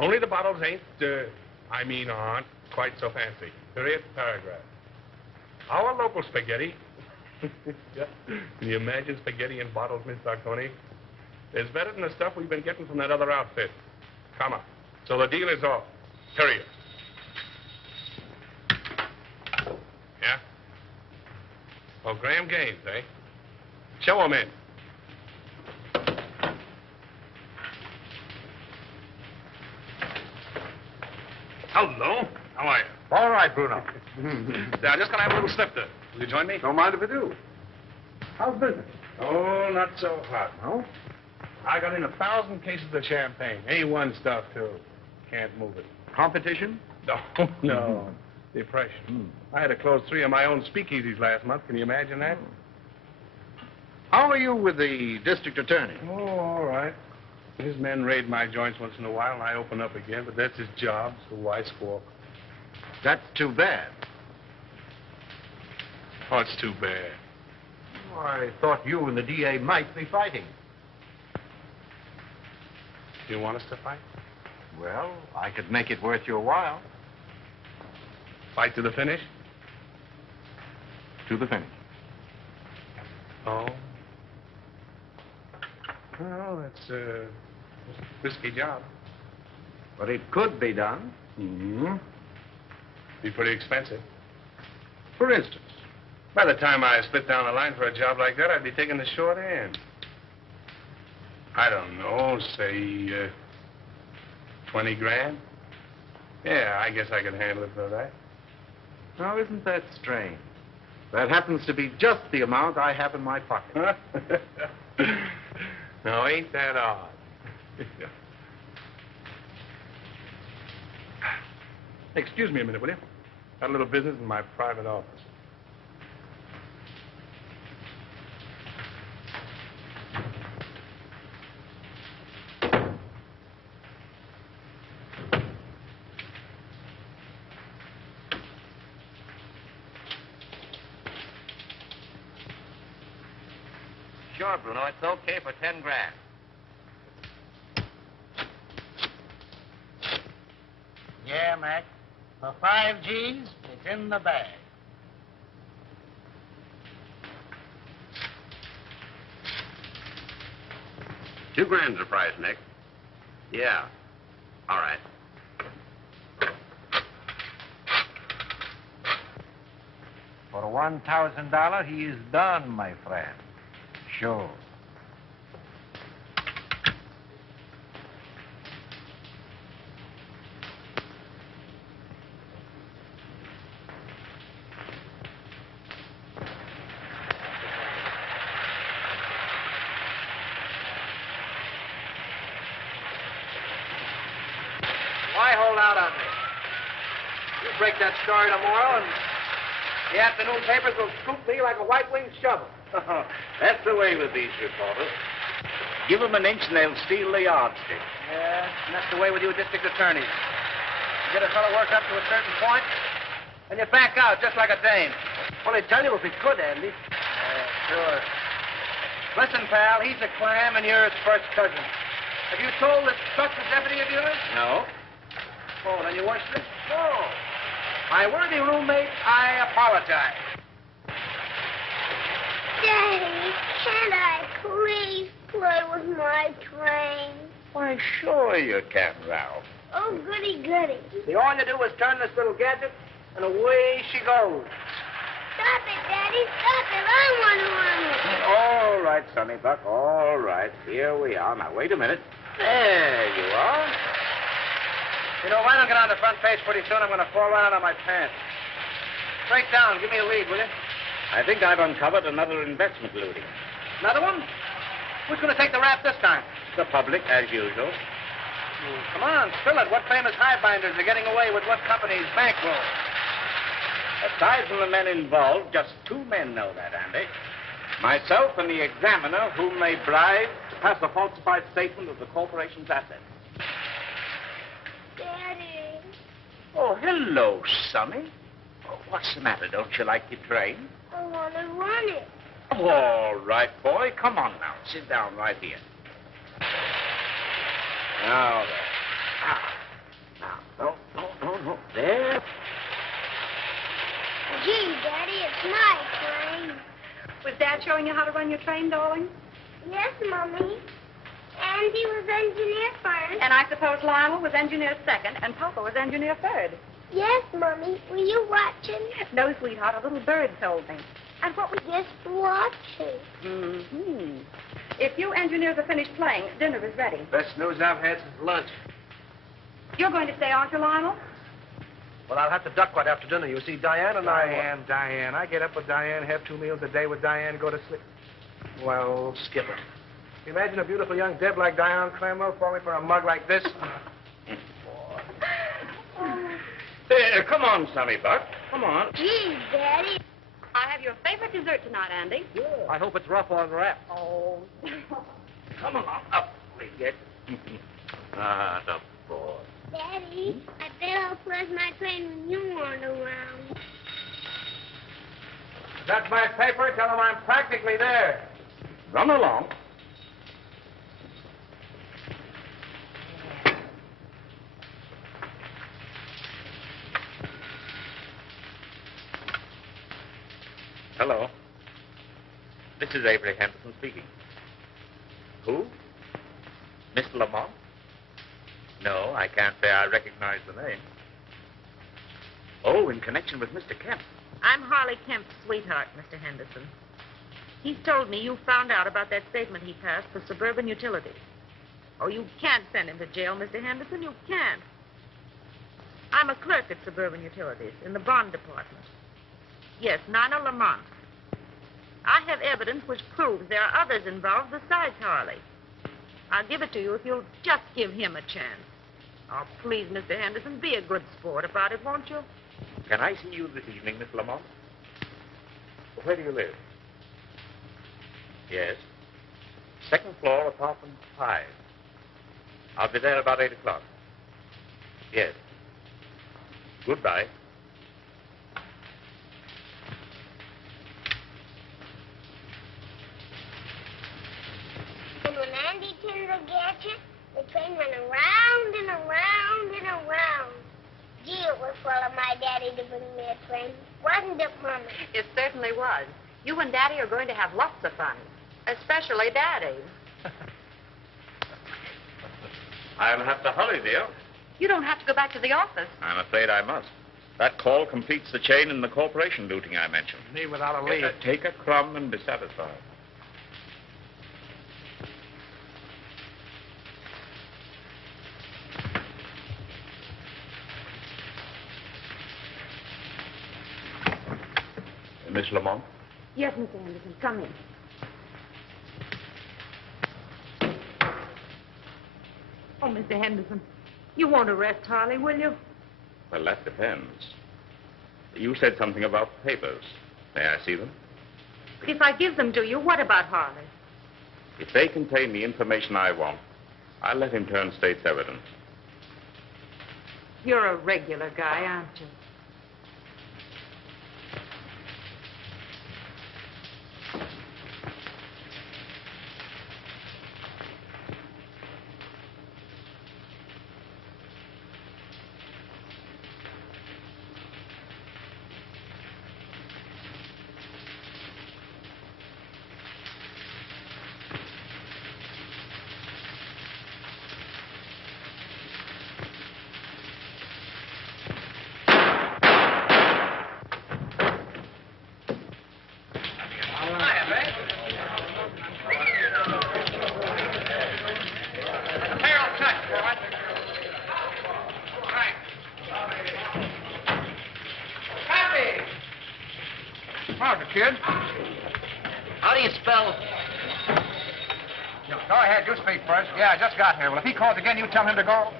Only the bottles ain't, aren't quite so fancy. Period, paragraph. Our local spaghetti. Yeah. Can you imagine spaghetti in bottles, Miss Sarconi? It's better than the stuff we've been getting from that other outfit. Come on. So the deal is off. Period. Yeah? Oh, Graham Gaines, eh? Show him in. Hello. How are you? All right, Bruno. Yeah, I'm just gonna have a little snifter. Will you join me? Don't mind if I do. How's business? Oh, not so hot. No? I got in 1,000 cases of champagne. A1 stuff, too. Can't move it. Competition? No. Depression. I had to close 3 of my own speakeasies last month. Can you imagine that? How are you with the district attorney? Oh, all right. His men raid my joints once in a while, and I open up again, but that's his job, so why squawk? That's too bad. Oh, it's too bad. Oh, I thought you and the DA might be fighting. Do you want us to fight? Well, I could make it worth your while. Fight to the finish? To the finish. Oh. Well, it's a risky job. But it could be done. Mm-hmm. Be pretty expensive. For instance? By the time I split down the line for a job like that, I'd be taking the short end. I don't know, say, 20 grand? Yeah, I guess I could handle it for that. Now, isn't that strange? That happens to be just the amount I have in my pocket. No, ain't that odd? Excuse me a minute, will you? Got a little business in my private office. Sure, Bruno, it's okay for 10 grand. Yeah, Mac. For 5 G's, it's in the bag. $2 grand's the price, Nick. Yeah. All right. For $1,000, he is done, my friend. Sure. Why hold out on me? You break that story tomorrow, and the afternoon papers will scoop me like a white-winged shovel. That's the way with these reporters. Give them an inch and they'll steal the yardstick. Yeah, and that's the way with you district attorneys. You get a fellow worked up to a certain point, and you back out just like a dame. Only tell you if he could, Andy. Yeah, sure. Listen, pal, he's a clam and you're his first cousin. Have you told this Chuck's a deputy of yours? No? Oh, then you weren't this? No. My worthy roommate, I apologize. Daddy, can't I please play with my train? Why, sure you can, Ralph. Oh, goody, goody. See, all you do is turn this little gadget, and away she goes. Stop it, Daddy, stop it. I want to run it. All right, Sonny Buck, all right. Here we are. Now, wait a minute. There you are. You know, if I don't get on the front page pretty soon, I'm going to fall out on my pants. Break down. Give me a lead, will you? I think I've uncovered another investment looting. Another one? Who's going to take the rap this time? The public, as usual. Come on, spill it. What famous highbinders are getting away with what company's bankroll? Aside from the men involved, just 2 men know that, Andy. Myself and the examiner, whom they bribed to pass a falsified statement of the corporation's assets. Daddy. Oh, hello, Sonny. Oh, what's the matter? Don't you like your train? I want to run it. All right, boy. Come on now. Sit down right here. Now then. My train. Was Dad showing you how to run your train, darling? Yes, Mommy. Andy was engineer first. And I suppose Lionel was engineer second, and Papa was engineer third. Yes, Mommy. Were you watching? No, sweetheart, a little bird told me. And what was just watching? Mm-hmm. If you engineers are finished playing, dinner is ready. Best news I've had since lunch. You're going to stay, aren't you, Lionel? Well, I'll have to duck right after dinner. You see, Diane and Diane. I get up with Diane, have 2 meals a day with Diane, go to sleep. Well, Skipper. Imagine a beautiful young Deb like Diane Cranwell falling for a mug like this. Come on, Sonny Buck. Come on. Gee, Daddy. I have your favorite dessert tonight, Andy. Yeah. I hope it's rough on wrap. Oh. Come on, up we get. Ah, the boy. Daddy, I bet I'll flush my train when you aren't around. That's my paper. Tell them I'm practically there. Run along. Hello. This is Avery Henderson speaking. Who? Mr. Lamont? No, I can't say I recognize the name. Oh, in connection with Mr. Kemp. I'm Harley Kemp's sweetheart, Mr. Henderson. He's told me you found out about that statement he passed for Suburban Utilities. Oh, you can't send him to jail, Mr. Henderson. You can't. I'm a clerk at Suburban Utilities in the bond department. Yes, Nina Lamont. I have evidence which proves there are others involved besides Harley. I'll give it to you if you'll just give him a chance. Oh, please, Mr. Henderson, be a good sport about it, won't you? Can I see you this evening, Miss Lamont? Where do you live? Yes. Second floor, apartment 5. I'll be there about 8 o'clock. Yes. Goodbye. And when Andy turned the gadget, the train went around and around and around. Gee, it was full of my daddy to bring me a train. Wasn't it, Mommy? It certainly was. You and Daddy are going to have lots of fun, especially Daddy. I'll have to hurry, dear. You don't have to go back to the office. I'm afraid I must. That call completes the chain in the corporation looting I mentioned. Me without a lead. Take a crumb and be satisfied. Miss Lamont? Yes, Mr. Henderson, come in. Oh, Mr. Henderson, you won't arrest Harley, will you? Well, that depends. You said something about papers. May I see them? If I give them to you, what about Harley? If they contain the information I want, I'll let him turn state's evidence. You're a regular guy, aren't you? Kid? How do you spell? Go ahead, you speak first. Yeah, I just got here. Well, if he calls again, you tell him to go.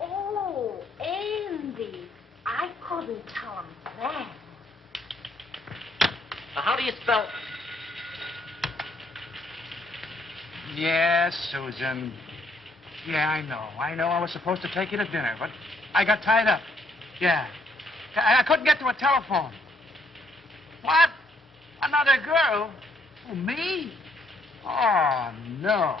Oh, Andy. I couldn't tell him that. How do you spell? Yes, Susan. Yeah, I know. I was supposed to take you to dinner, but I got tied up. Yeah. I couldn't get to a telephone. What? Another girl? Oh, me? Oh, no.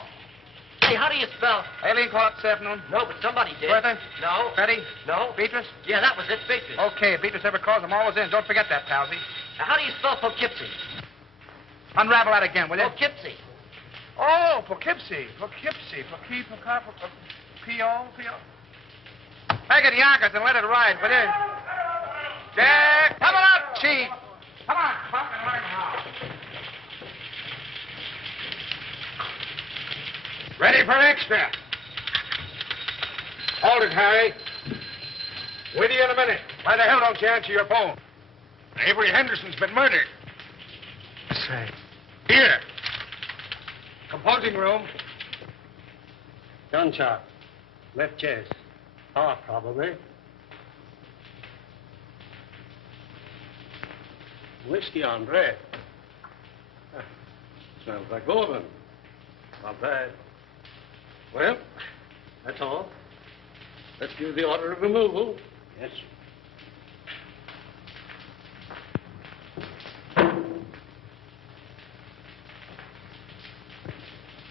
Hey, how do you spell? Aileen called up this afternoon? No, but somebody did. Bertha? No. Betty? No. Beatrice? Yeah, that was it, Beatrice. Okay, if Beatrice ever calls, I'm always in. Don't forget that, Palsy. Now, how do you spell Poughkeepsie? Unravel that again, will you? Poughkeepsie. Oh, Poughkeepsie. Poughkeepsie. P-O. Make it Yonkers and let it ride, will you? Jack, come on up, Chief. Come on, Buck, and learn how. Ready for extra. Hold it, Harry. With you in a minute. Why the hell don't you answer your phone? Avery Henderson's been murdered. Say. Here. Composing room. Gunshot. Left chest. Heart, probably. Whiskey on bread. Smells like golden. Not bad. Well, that's all. Let's give the order of removal. Yes, sir.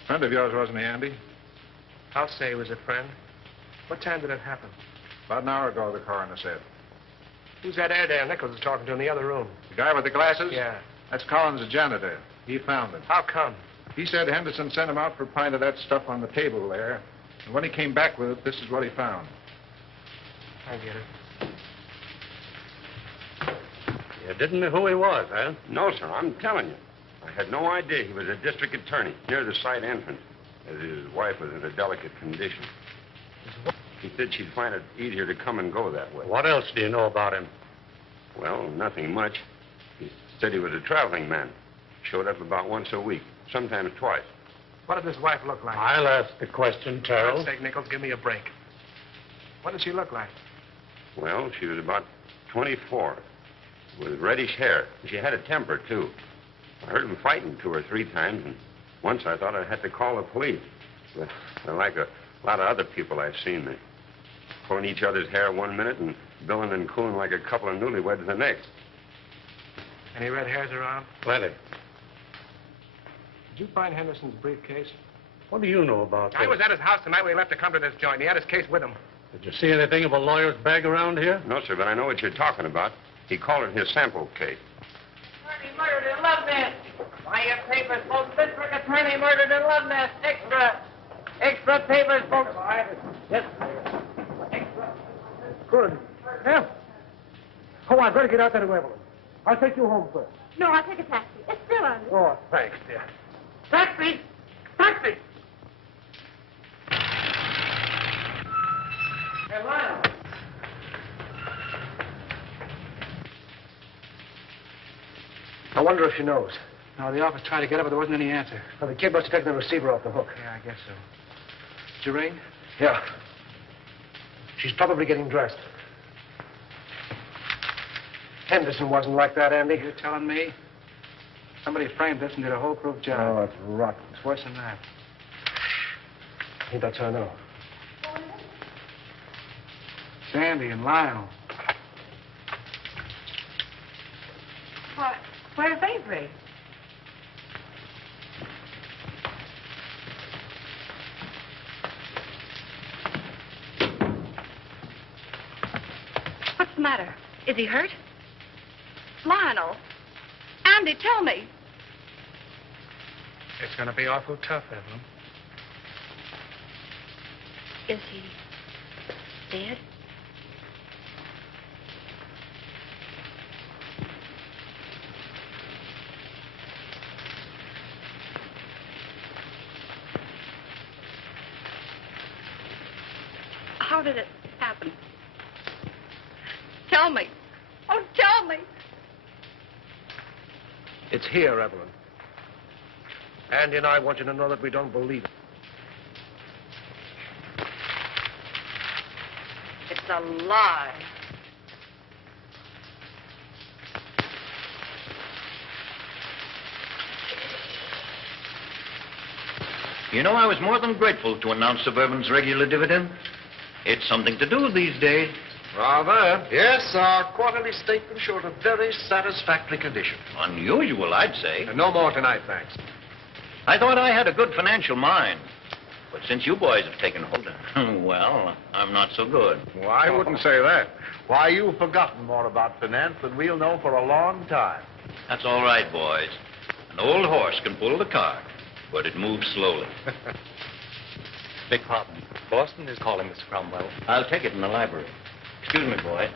Friend of yours, wasn't he, Andy? I'll say he was a friend. What time did it happen? About an hour ago, the coroner said. Who's that Airedale Nichols was talking to in the other room? The guy with the glasses? Yeah. That's Collins, the janitor. He found him. How come? He said Henderson sent him out for a pint of that stuff on the table there. And when he came back with it, this is what he found. I get it. You didn't know who he was, huh? No, sir, I'm telling you. I had no idea he was a district attorney near the side entrance, as his wife was in a delicate condition. He said she'd find it easier to come and go that way. What else do you know about him? Well, nothing much. He said he was a traveling man. Showed up about once a week, sometimes twice. What did his wife look like? I'll ask the question, For Terrell. God's sake, Nichols, give me a break. What did she look like? Well, she was about 24, with reddish hair. She had a temper, too. I heard them fighting 2 or 3 times, and once I thought I had to call the police. But they're like a lot of other people I've seen. They're pulling each other's hair one minute and billing and cooing like a couple of newlyweds the next. Any red hairs around? Plenty. Did you find Henderson's briefcase? What do you know about this? I was at his house the night we left to come to this joint. He had his case with him. Did you see anything of a lawyer's bag around here? No, sir, but I know what you're talking about. He called it his sample case. Attorney murdered in Love Nest. Buy your papers, folks. District attorney murdered in Love Nest. Extra. Extra papers, folks. Yes. Extra. Good. Yeah. Come on, better get out there to Evelyn. I'll take you home first. No, I'll take a taxi. It's still on. Oh, thanks, dear. Taxi. Taxi. Hey, Lionel. I wonder if she knows. No, the office tried to get her, but there wasn't any answer. Well, the kid must have taken the receiver off the hook. Yeah, I guess so. Did you ring? Yeah. She's probably getting dressed. Henderson wasn't like that, Andy. You're telling me? Somebody framed this and did a whole-proof job. Oh, that's rotten. It's worse than that. He lets her know. Sandy and Lionel. What? Where's Avery? What's the matter? Is he hurt? Lionel. Andy, tell me. It's going to be awful tough, Evelyn. Is he dead? How did it happen? Tell me. Oh, tell me. It's here, Evelyn. Andy and I want you to know that we don't believe it. It's a lie. You know, I was more than grateful to announce Suburban's regular dividend. It's something to do these days. Rather. Yes, our quarterly statement showed a very satisfactory condition. Unusual, I'd say. No more tonight, thanks. I thought I had a good financial mind. But since you boys have taken hold, well, I'm not so good. Well, I wouldn't say that. Why, you've forgotten more about finance than we'll know for a long time. That's all right, boys. An old horse can pull the cart, but it moves slowly. Beg pardon. Boston is calling, Mr. Cromwell. I'll take it in the library. Excuse me, boy.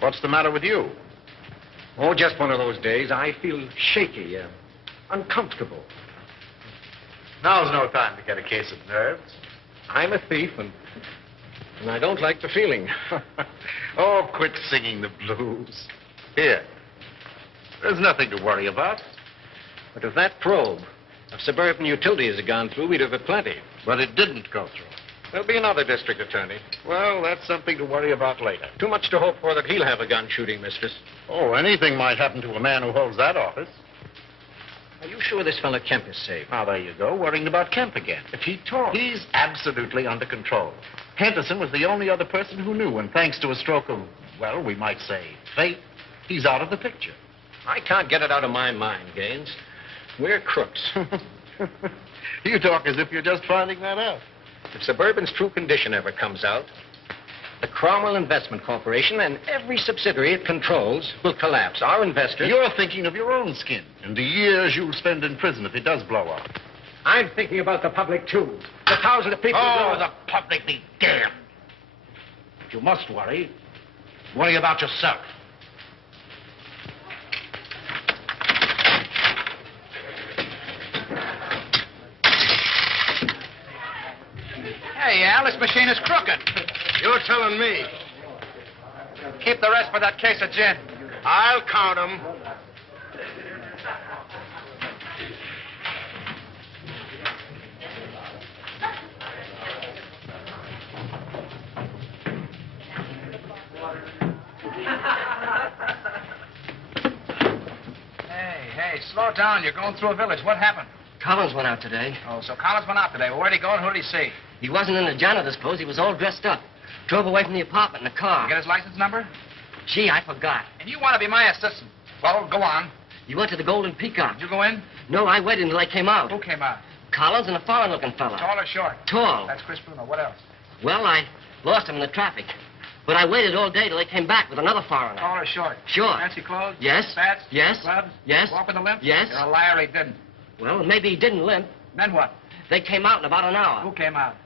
What's the matter with you? Oh, just one of those days. I feel shaky, uncomfortable. Now's no time to get a case of nerves. I'm a thief, and I don't like the feeling. Oh, quit singing the blues. Here. There's nothing to worry about. But if that probe of suburban utilities had gone through, we'd have had plenty. But it didn't go through. There'll be another district attorney. Well, that's something to worry about later. Too much to hope for that he'll have a gun shooting mistress. Oh, anything might happen to a man who holds that office. Are you sure this fellow Kemp is safe? Now, there you go, worrying about Kemp again. If he talks. He's absolutely under control. Henderson was the only other person who knew, and thanks to a stroke of, well, we might say, fate, he's out of the picture. I can't get it out of my mind, Gaines. We're crooks. You talk as if you're just finding that out. If Suburban's true condition ever comes out, the Cromwell Investment Corporation and every subsidiary it controls will collapse. Our investors... You're thinking of your own skin and the years you'll spend in prison if it does blow up. I'm thinking about the public, too. The thousands of people... Oh, the public be damned. If you must worry about yourself. Hey, Al, this machine is crooked. You're telling me. Keep the rest for that case of gin. I'll count 'em. Hey, slow down. You're going through a village. What happened? Collins went out today. Oh, so Collins went out today. Well, where'd he go and who did he see? He wasn't in the janitor's clothes. He was all dressed up. Drove away from the apartment in a car. Get his license number? Gee, I forgot. And you want to be my assistant. Well, go on. He went to the Golden Peacock. Did you go in? No, I waited until I came out. Who came out? Collins and a foreign-looking fella. Tall or short? Tall. That's Chris Bruno. What else? Well, I lost him in the traffic. But I waited all day till they came back with another foreigner. Tall or short? Short. Fancy clothes? Yes. Spats? Yes. Gloves? Yes. Walk with a limp? Yes. You're a liar, he didn't. Well, maybe he didn't limp. Then what? They came out in about an hour. Who came out?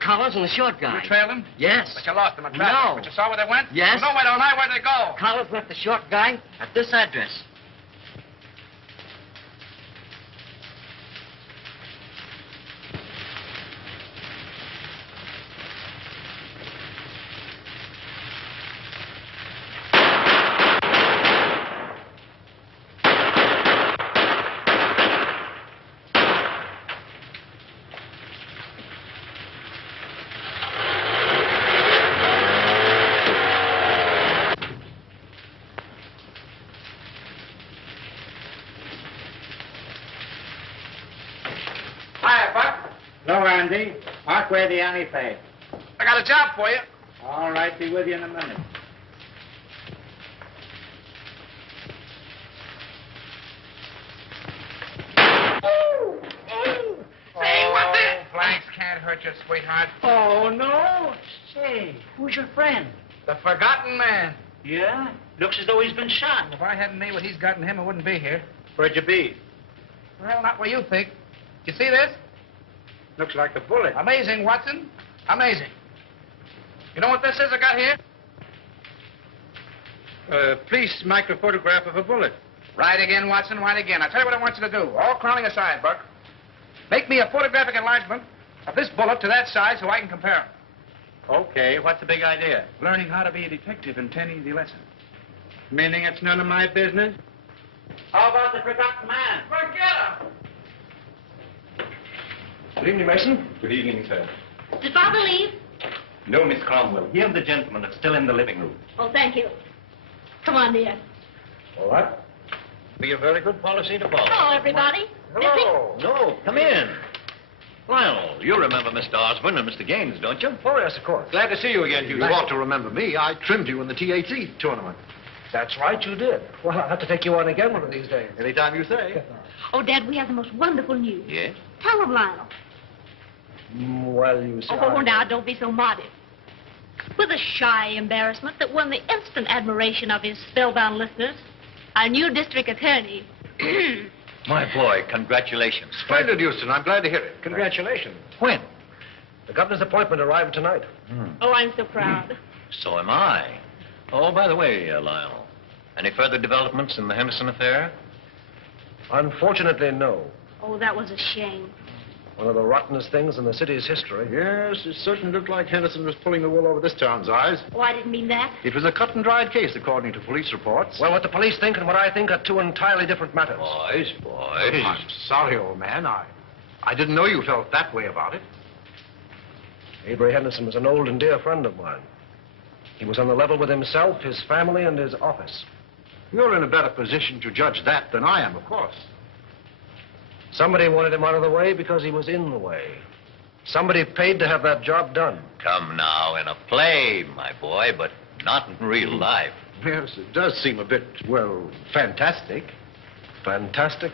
Collins and the short guy. You trailed him? Yes. But you lost him in traffic. No. But you saw where they went? Yes. Well, no, why don't I? Where'd they go? Collins left the short guy at this address. Hiya, Buck. Hello, Andy. Park where the alley pays. I got a job for you. All right, be with you in a minute. Hey, what the? Blanks can't hurt you, sweetheart. Oh, no. Say, who's your friend? The forgotten man. Yeah? Looks as though he's been shot. If I hadn't made what he's got in him, I wouldn't be here. Where'd you be? Well, not where you think. You see this? Looks like a bullet. Amazing, Watson. Amazing. You know what this is I got here? Police microphotograph of a bullet. Right again, Watson, right again. I'll tell you what I want you to do. All crowning aside, Buck. Make me a photographic enlargement of this bullet to that size so I can compare them. Okay, what's the big idea? Learning how to be a detective in 10 easy lessons. Meaning it's none of my business? How about the forgotten man? Forget him! Good evening, Mason. Good evening, sir. Did Father leave? No, Miss Cromwell. He and the gentleman are still in the living room. Oh, thank you. Come on, dear. All right. Be a very good policy to follow. Hello, everybody. Hello. No, come in. Lionel, you remember Mr. Osborne and Mr. Gaines, don't you? Oh, yes, of course. Glad to see you again, Hugh. You ought to remember me. I trimmed you in the TAC tournament. That's right, you did. Well, I'll have to take you on again one of these days. Anytime you say. Oh, Dad, we have the most wonderful news. Yes? Tell them, Lionel. Well, you see... Oh, now, don't be so modest. With a shy embarrassment that won the instant admiration of his spellbound listeners, our new district attorney... My boy, congratulations. Splendid, Houston. I'm glad to hear it. Congratulations. When? The governor's appointment arrived tonight. Oh, I'm so proud. So am I. Oh, by the way, Lionel, any further developments in the Henderson affair? Unfortunately, no. Oh, that was a shame. One of the rottenest things in the city's history. Yes, it certainly looked like Henderson was pulling the wool over this town's eyes. Oh, I didn't mean that. It was a cut-and-dried case, according to police reports. Well, what the police think and what I think are two entirely different matters. Boys. I'm sorry, old man. I didn't know you felt that way about it. Avery Henderson was an old and dear friend of mine. He was on the level with himself, his family, and his office. You're in a better position to judge that than I am, of course. Somebody wanted him out of the way because he was in the way. Somebody paid to have that job done. Come now, in a play, my boy, but not in real life. Yes, it does seem a bit, well, fantastic. Fantastic.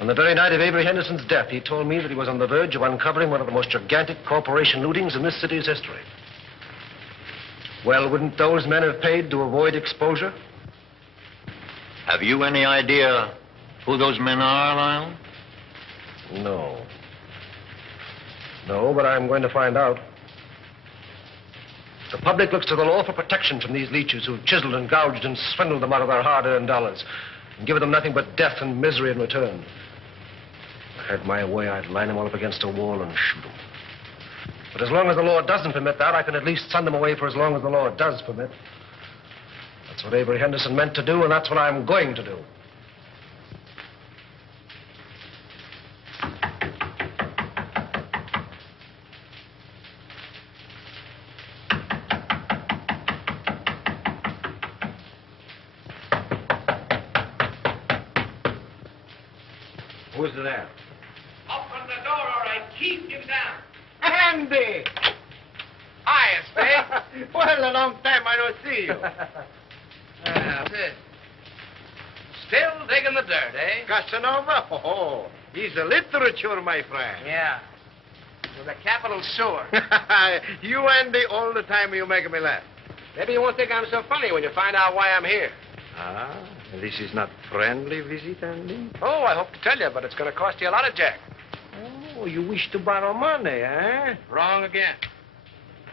On the very night of Avery Henderson's death, he told me that he was on the verge of uncovering one of the most gigantic corporation lootings in this city's history. Well, wouldn't those men have paid to avoid exposure? Have you any idea who those men are, Lionel? No. No, but I'm going to find out. The public looks to the law for protection from these leeches who've chiseled and gouged and swindled them out of their hard-earned dollars and given them nothing but death and misery in return. If I had my way, I'd line them all up against a wall and shoot them. But as long as the law doesn't permit that, I can at least send them away for as long as the law does permit. That's what Avery Henderson meant to do, and that's what I'm going to do. Who's there? Open the door, all right. Keep him down. Andy! Hiya, Spade. Well, a long time I don't see you. That's it. Still digging the dirt, eh? Casanova? Oh, he's a literature, my friend. Yeah. With a capital sewer. You, Andy, all the time you make me laugh. Maybe you won't think I'm so funny when you find out why I'm here. Ah, this is not friendly visit, Andy? Oh, I hope to tell you, but it's going to cost you a lot of jack. Oh, you wish to borrow money, eh? Wrong again.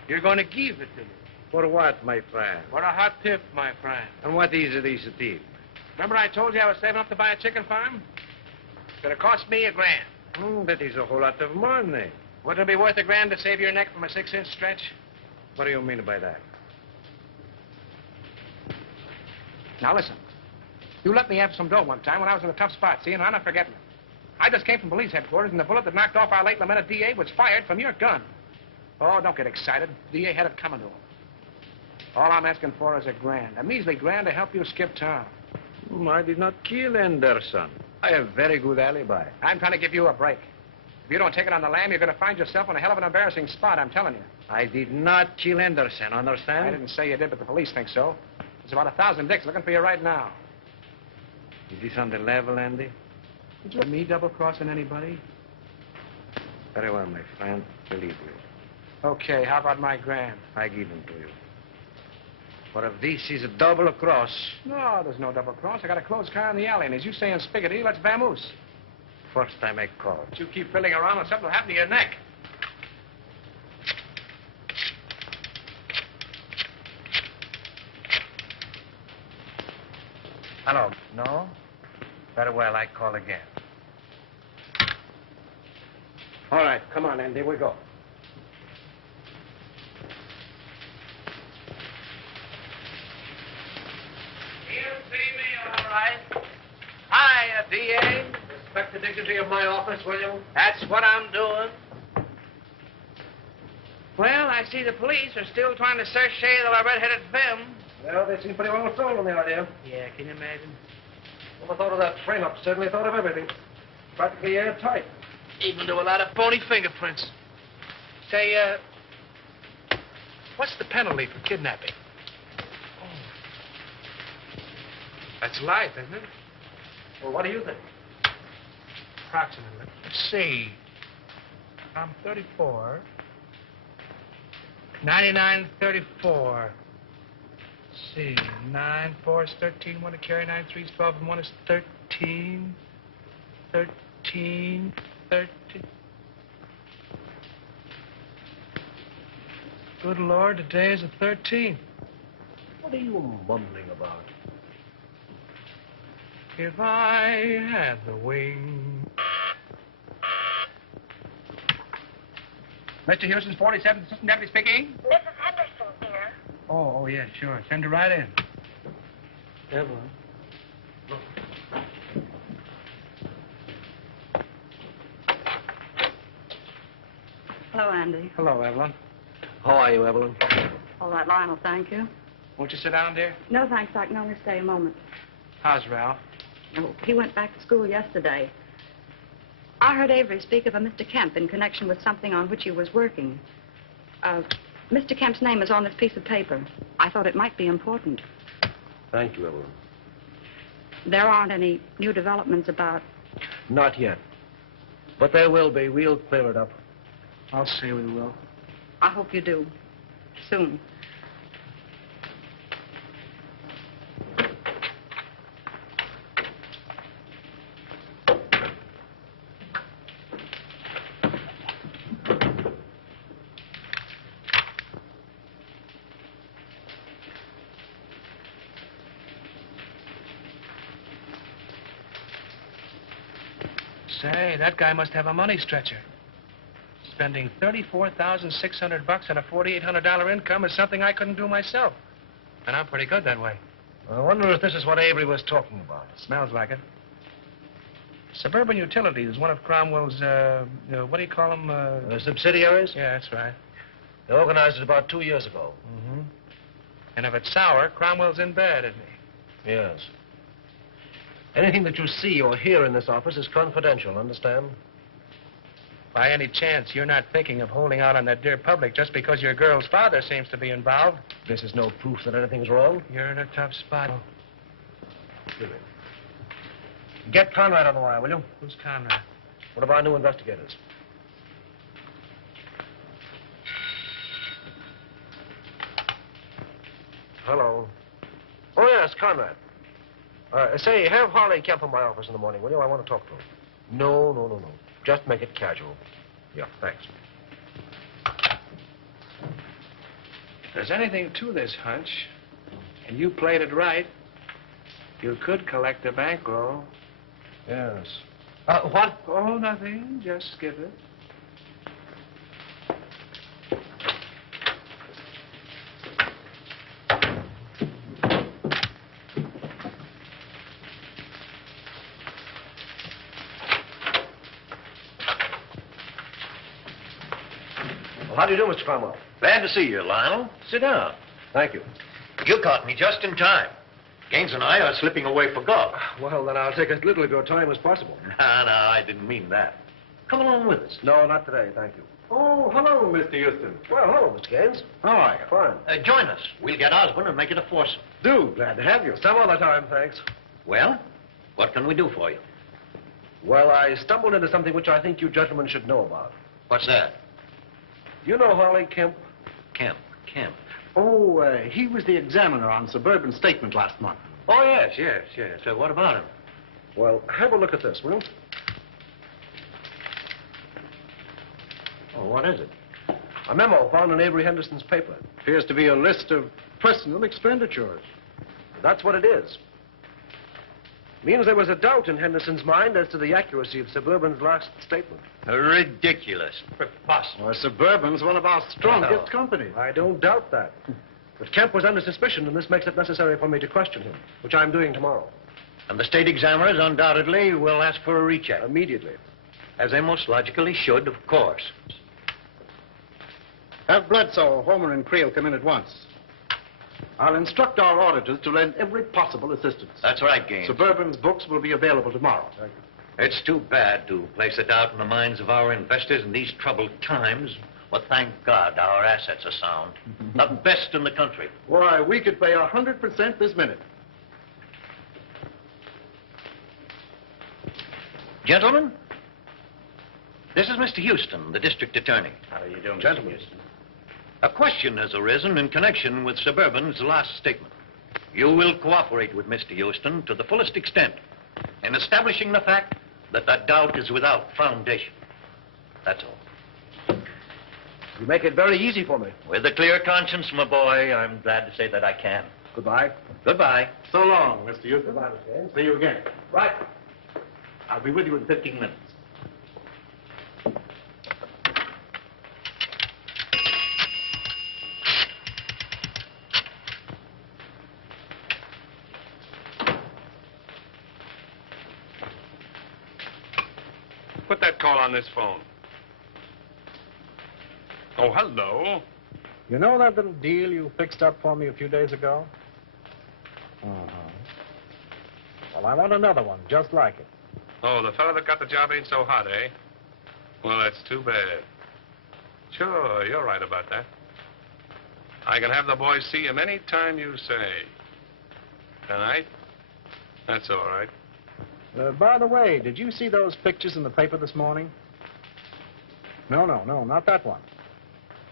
You're going to give it to me. For what, my friend? For a hot tip, my friend. And what is this tip? Remember I told you I was saving up to buy a chicken farm? It's going to cost me $1,000. That is a whole lot of money. Wouldn't it be worth $1,000 to save your neck from a 6-inch stretch? What do you mean by that? Now, listen. You let me have some dough one time when I was in a tough spot, see, and I'm not forgetting it. I just came from police headquarters, and the bullet that knocked off our late lamented DA was fired from your gun. Oh, don't get excited. DA had it coming to him. All I'm asking for is $1,000, a measly $1,000 to help you skip town. I did not kill Anderson. I have very good alibi. I'm trying to give you a break. If you don't take it on the lam, you're going to find yourself in a hell of an embarrassing spot, I'm telling you. I did not kill Anderson, understand? I didn't say you did, but the police think so. There's about 1,000 dicks looking for you right now. Is this on the level, Andy? Did you me double-crossing anybody? Very well, my friend. Believe me. Okay, how about my $1,000? I give them to you. But if this is a double cross... No, there's no double cross. I got a closed car in the alley, and as you say in Spaghetti, let's vamoose. First time I call. But you keep fiddling around and something will happen to your neck. Hello. No? Very well, I call again. All right, come on, Andy, we go. He'll see me, all right. Hiya, D.A. Respect the dignity of my office, will you? That's what I'm doing. Well, I see the police are still trying to search shade of our red-headed femme. Well, they seem pretty well sold on the idea. Yeah, can you imagine? Never thought of that frame-up. Certainly thought of everything. Practically airtight. Even do a lot of phony fingerprints. Say, what's the penalty for kidnapping? That's life, isn't it? Well, what do you think? Approximately. Let's see. I'm 34. 99, 34. Let's see. 9, 4 is 13. 1 to carry 9, 3 is 12, and 1 is 13. 13. 13. Good Lord, today is the 13th. What are you mumbling about? If I had the wing. Mr. Houston's 47th Assistant Deputy speaking. Mrs. Henderson here. Oh, yeah, sure. Send her right in. Evelyn. Hello, Andy. Hello, Evelyn. How are you, Evelyn? All right, Lionel, thank you. Won't you sit down, dear? No, thanks. I can only stay a moment. How's Ralph? Oh, he went back to school yesterday. I heard Avery speak of a Mr. Kemp in connection with something on which he was working. Mr. Kemp's name is on this piece of paper. I thought it might be important. Thank you, Evelyn. There aren't any new developments about... Not yet. But there will be. We'll clear it up. I'll say we will. I hope you do. Soon. Say, that guy must have a money stretcher. Spending $34,600 on a $4,800 income is something I couldn't do myself. And I'm pretty good that way. I wonder if this is what Avery was talking about. Smells like it. Suburban Utilities is one of Cromwell's, what do you call them? Subsidiaries? Yeah, that's right. They organized it about 2 years ago. Mm-hmm. And if it's sour, Cromwell's in bed, isn't he? Yes. Anything that you see or hear in this office is confidential, understand? By any chance, you're not thinking of holding out on that dear public just because your girl's father seems to be involved? This is no proof that anything's wrong. You're in a tough spot. Excuse me. Get Conrad on the wire, will you? Who's Conrad? One of our new investigators. Hello. Oh, yes, Conrad. Say, have Harley Kemp in my office in the morning, will you? I want to talk to him. No. Just make it casual. Yeah, thanks. If there's anything to this hunch, and you played it right, you could collect a bankroll. Yes. What? Oh, nothing. Just skip it. How do you do, Mr. Cromwell? Glad to see you, Lionel. Sit down. Thank you. You caught me just in time. Gaines and I are slipping away for golf. Well, then I'll take as little of your time as possible. No, I didn't mean that. Come along with us. No, not today, thank you. Oh, hello, Mr. Houston. Well, hello, Mr. Gaines. How are you? Fine. Join us. We'll get Osborne and make it a foursome. Do. Glad to have you. Some other time, thanks. Well, what can we do for you? Well, I stumbled into something which I think you gentlemen should know about. What's that? You know Harley Kemp? Kemp. Oh, he was the examiner on Suburban Statement last month. Oh, yes. So what about him? Well, have a look at this, will you? Oh, what is it? A memo found in Avery Henderson's paper. Appears to be a list of personal expenditures. That's what it is. Means there was a doubt in Henderson's mind as to the accuracy of Suburban's last statement. Ridiculous. Preposterous. Well, Suburban's one of our strongest companies. I don't doubt that. But Kemp was under suspicion, and this makes it necessary for me to question him, which I'm doing tomorrow. And the state examiners undoubtedly will ask for a recheck. Immediately. As they most logically should, of course. Have Bledsoe, Homer, and Creel come in at once. I'll instruct our auditors to lend every possible assistance. That's right, Gaines. Suburban's books will be available tomorrow. Thank you. It's too bad to place a doubt in the minds of our investors in these troubled times. But thank God our assets are sound. The best in the country. Why, we could pay 100% this minute. Gentlemen, this is Mr. Houston, the district attorney. How are you doing, Gentlemen. Mr. Houston? A question has arisen in connection with Suburban's last statement. You will cooperate with Mr. Houston to the fullest extent in establishing the fact that that doubt is without foundation. That's all. You make it very easy for me. With a clear conscience, my boy, I'm glad to say that I can. Goodbye. Goodbye. So long, Mr. Houston. Goodbye, Mr. Haynes. See you again. Right. I'll be with you in 15 minutes. Put that call on this phone. Oh, hello. You know that little deal you fixed up for me a few days ago? Well, I want another one just like it. Oh, the fellow that got the job ain't so hot, eh? Well, that's too bad. Sure, you're right about that. I can have the boys see him any time you say. Tonight? That's all right. By the way, did you see those pictures in the paper this morning? No, not that one.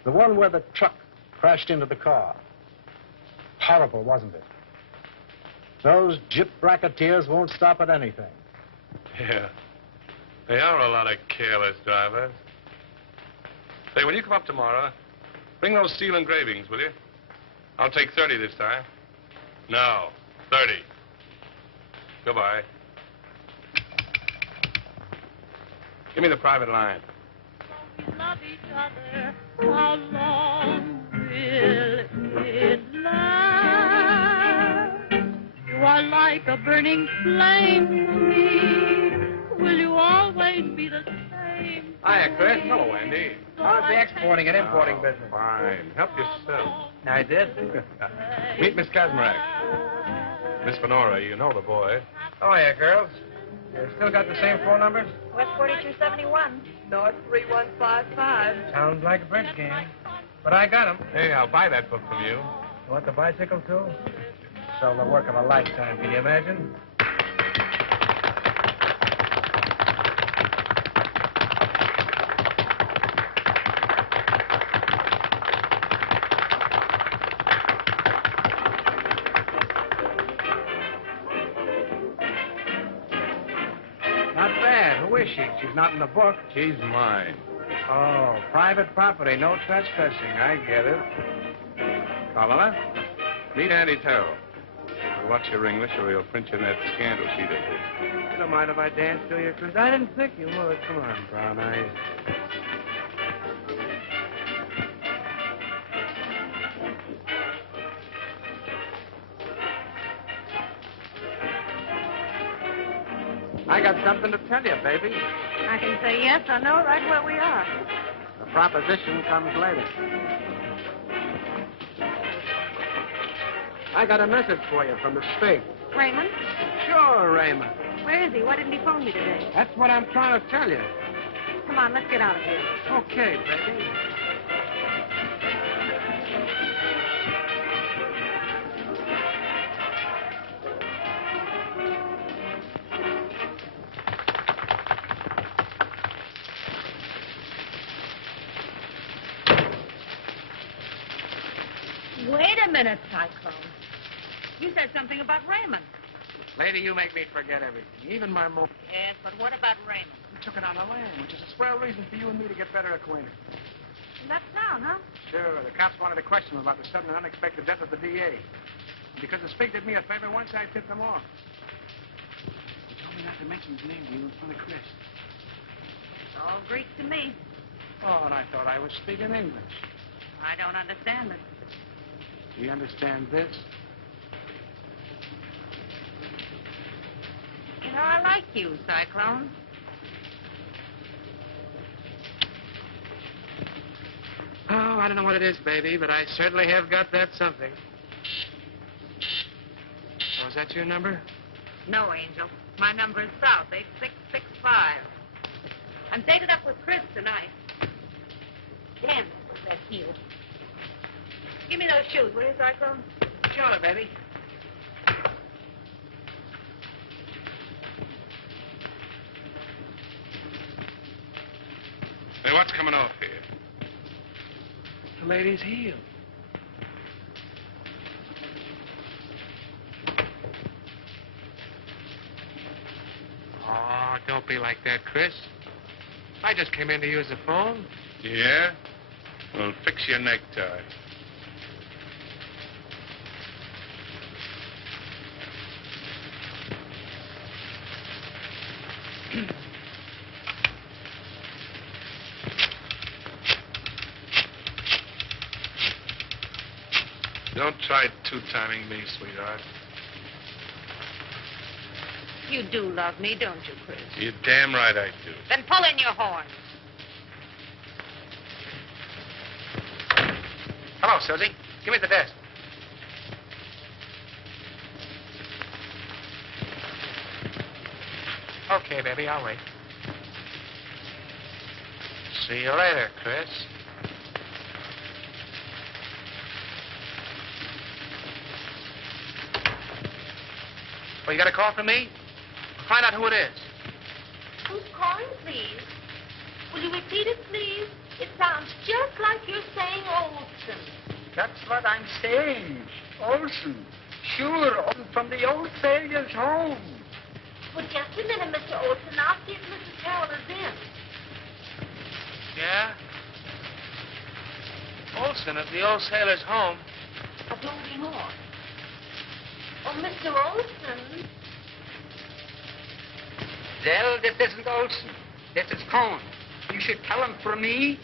The one where the truck crashed into the car. Horrible, wasn't it? Those gyp racketeers won't stop at anything. Yeah. They are a lot of careless drivers. Say, when you come up tomorrow, bring those steel engravings, will you? I'll take 30 this time. No, 30. Goodbye. Give me the private line. Love each other, how long will it last? You are like a burning flame to me. Will you always be the same? Hiya, Chris. Hello, Andy. How's the exporting and importing business? Fine. Help yourself. I did. Meet Miss Kazmarek. Miss Fenora, you know the boy. Oh, yeah, girls. You still got the same phone numbers? West 4271. North 3155. Sounds like a bridge game. But I got 'em. Hey, I'll buy that book from you. You want the bicycle, too? Sell the work of a lifetime, can you imagine? Not bad. Who is she? She's not in the book. She's mine. Oh, private property. No trespassing. I get it. Colonel, meet Andy Terrell. Watch your English or he'll print you in that scandal sheet of his. You don't mind if I dance, do you, Chris? I didn't think you would. Come on, Brown Eyes. I got something to tell you, baby. I can say yes or no right where we are. The proposition comes later. I got a message for you from the state. Raymond? Sure, Raymond. Where is he? Why didn't he phone me today? That's what I'm trying to tell you. Come on, let's get out of here. Okay, baby. Wait a minute, Cyclone. You said something about Raymond. Lady, you make me forget everything, even my mom. Yes, but what about Raymond? We took it on the land, which is a swell reason for you and me to get better acquainted. In that town, huh? Sure, the cops wanted to question him about the sudden and unexpected death of the DA. Because the Spig did me a favor once, I tipped him off. He told me not to mention his name to you in front of Chris. It's all Greek to me. Oh, and I thought I was speaking English. I don't understand it. Do you understand this? You know, I like you, Cyclone. Oh, I don't know what it is, baby, but I certainly have got that something. Oh, is that your number? No, Angel. My number is South 8665. I'm dated up with Chris tonight. Damn, that was that heel. Give me those shoes, will you, Cyclone? Sure, baby. Hey, what's coming off here? The lady's heel. Oh, don't be like that, Chris. I just came in to use the phone. Yeah? Well, fix your necktie. Don't try two-timing me, sweetheart. You do love me, don't you, Chris? You're damn right I do. Then pull in your horns. Hello, Susie. Give me the desk. Okay, baby, I'll wait. See you later, Chris. Well, you got a call from me? Find out who it is. Who's calling, please? Will you repeat it, please? It sounds just like you're saying Olson. That's what I'm saying. Olson. Sure, Olson from the old sailor's home. Well, just a minute, Mr. Olson. I'll see if Mrs. Carroll is in. Yeah? Olson at the old sailor's home. I don't be more. Oh, Mr. Olson. Well, this isn't Olson. This is Cohn. You should tell him for me.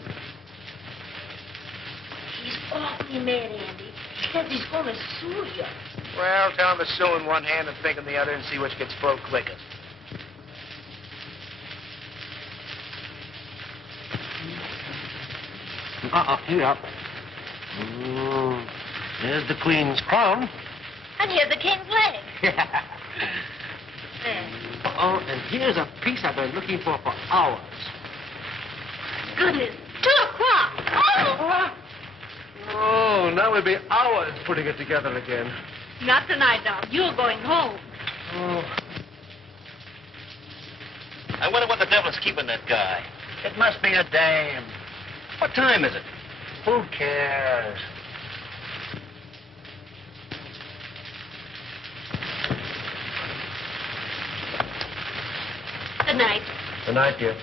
He's awfully mad, Andy. He says he's going to sue you. Well, tell him to sue in one hand and think in the other and see which gets broke quickest. Here. There's the Queen's crown. And here's the king's leg. There. Oh, and here's a piece I've been looking for hours. Goodness. 2 o'clock. Oh! Oh, now we'll be hours putting it together again. Not tonight, Doc. You're going home. Oh. I wonder what the devil's keeping that guy. It must be a dame. What time is it? Who cares? Good night. Good night, dear.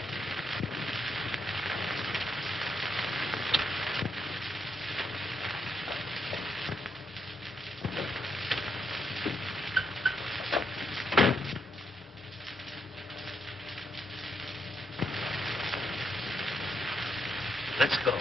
Let's go.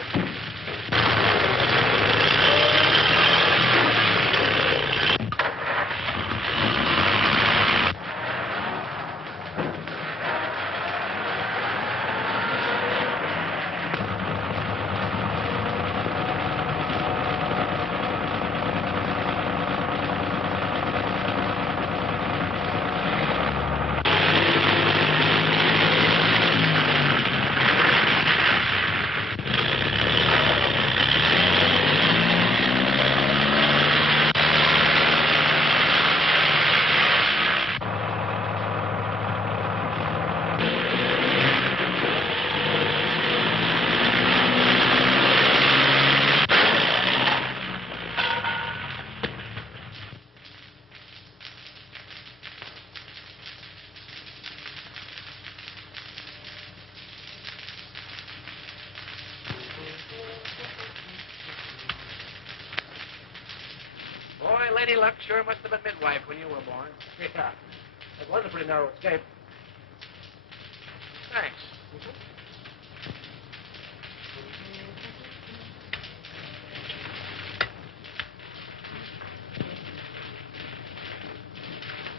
Boy, Lady Luck sure must have been midwife when you were born. Yeah. It was a pretty narrow escape. Thanks.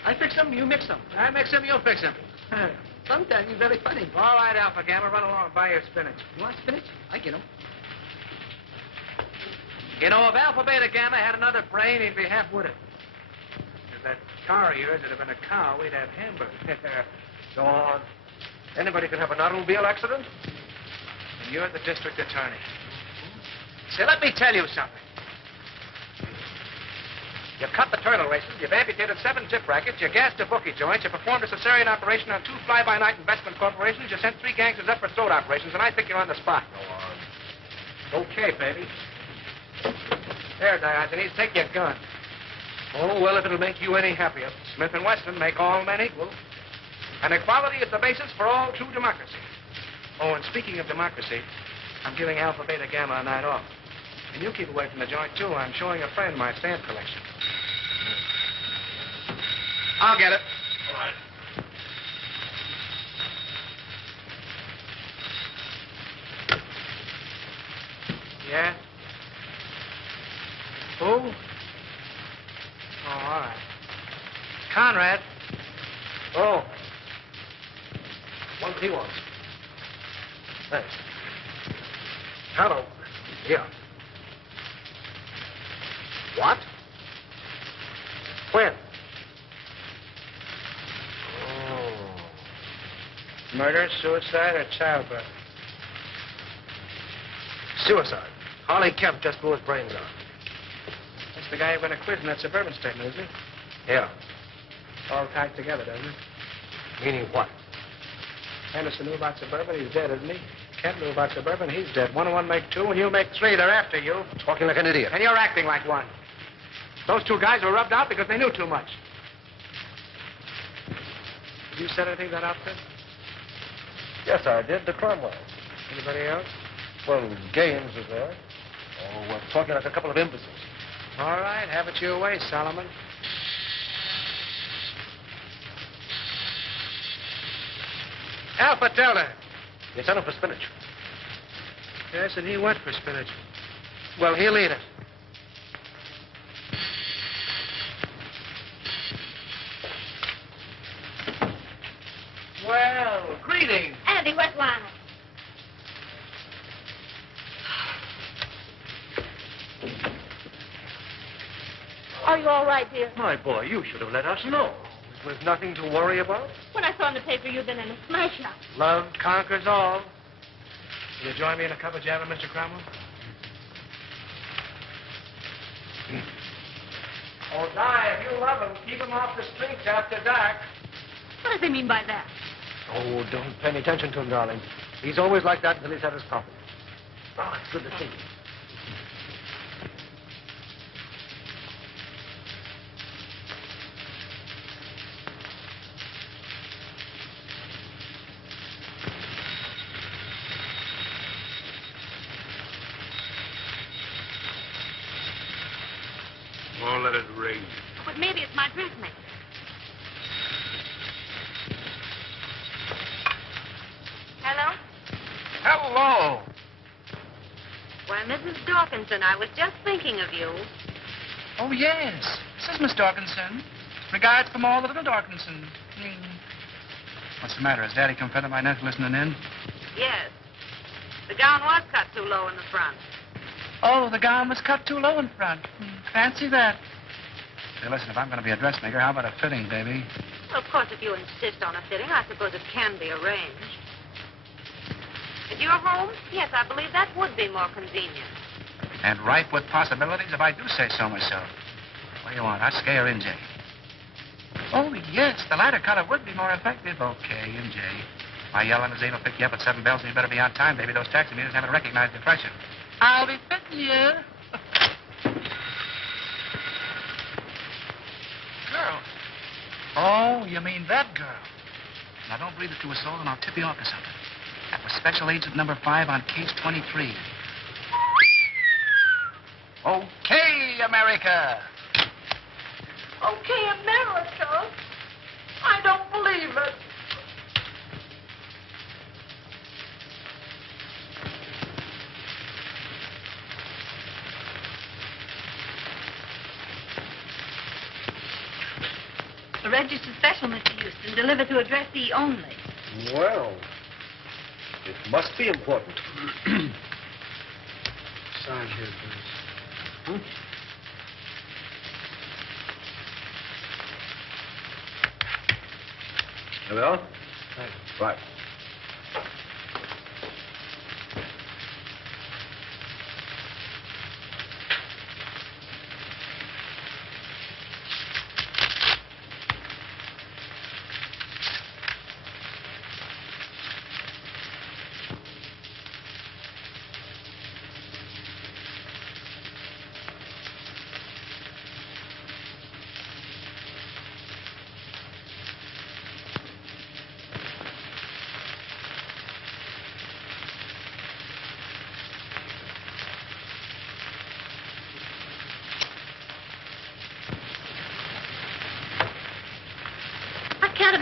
I fix them, you mix them. I mix them, you'll fix them. Sometimes you're very funny. All right, Alpha Gamma, run along and buy your spinach. You want spinach? I get 'em. You know, if Alpha Beta Gamma had another brain, he'd be half-witted. If that car of yours had been a cow, we'd have hamburgers. Go on. Anybody can have an automobile accident. And you're the district attorney. Say, let me tell you something. You've cut the turtle races, you've amputated 7 tip rackets, you gassed a bookie joint, you performed a cesarean operation on 2 fly-by-night investment corporations, you sent 3 gangsters up for throat operations, and I think you're on the spot. Go on. Okay, baby. There, Diogenes, take your gun. Oh, well, if it'll make you any happier. Smith & Wesson make all men equal. And equality is the basis for all true democracy. Oh, and speaking of democracy, I'm giving Alpha, Beta, Gamma a night off. And you keep away from the joint, too. I'm showing a friend my stamp collection. I'll get it. All right. Yeah? Who? Oh, all right. Conrad. Oh. What he wants. Thanks. Hello. Yeah. What? When? Oh. Murder, suicide, or childbirth? Suicide. Harley Kemp just blew his brains out. That's the guy you're going to quiz in that suburban statement, isn't he? Yeah. All tied together, doesn't it? Meaning what? Henderson knew about suburban, he's dead, isn't he? Kemp knew about suburban, he's dead. 1 and 1 make 2, and he'll make 3. They're after you. Talking like an idiot. And you're acting like one. Those 2 guys were rubbed out because they knew too much. Have you said anything to that outfit? Yes, I did, to Cromwell. Anybody else? Well, Gaines was there. Oh, we're talking like a couple of imbeciles. All right, have it your way, Solomon. Alpha Delta. You sent him for spinach. Yes, and he went for spinach. Well, he'll eat it. Well, greetings. Andy, where's Lionel? Are you all right, dear? My boy, you should have let us know. There was nothing to worry about. When I saw in the paper you'd been in a smash-up. Love conquers all. Will you join me in a cup of java, Mr. Cromwell? Oh, Di, if you love him, keep him off the streets after dark. What does he mean by that? Oh, don't pay any attention to him, darling. He's always like that until he's had his coffee. Oh, it's good to see you. Oh, let it ring. But maybe it's my dressmaker. Hello? Hello. Why, Mrs. Dawkinson, I was just thinking of you. Oh, yes. This is Miss Dawkinson. Regards from all the little Dawkinson. What's the matter? Has Daddy come feather my nest listening in? Yes. The gown was cut too low in the front. Oh, the gown was cut too low in front. Fancy that. Say, listen, if I'm going to be a dressmaker, how about a fitting, baby? Well, of course, if you insist on a fitting, I suppose it can be arranged. At your home? Yes, I believe that would be more convenient. And ripe with possibilities, if I do say so myself. What do you want? Husky or NJ? Oh, yes, the lighter color would be more effective. Okay, NJ. My yellow limousine will pick you up at 7 bells, and you better be on time, baby. Those taxi meters haven't recognized the freshen. I'll be fitting you. Girl. Oh, you mean that girl. Now, don't breathe it to a soul, and I'll tip you off to something. That was Special Agent number 5 on case 23. Okay, America. Okay, America. I don't believe it. A registered special, Mr. Houston, delivered to address E only. Well, it must be important. Sign here, please. Here we are. Right.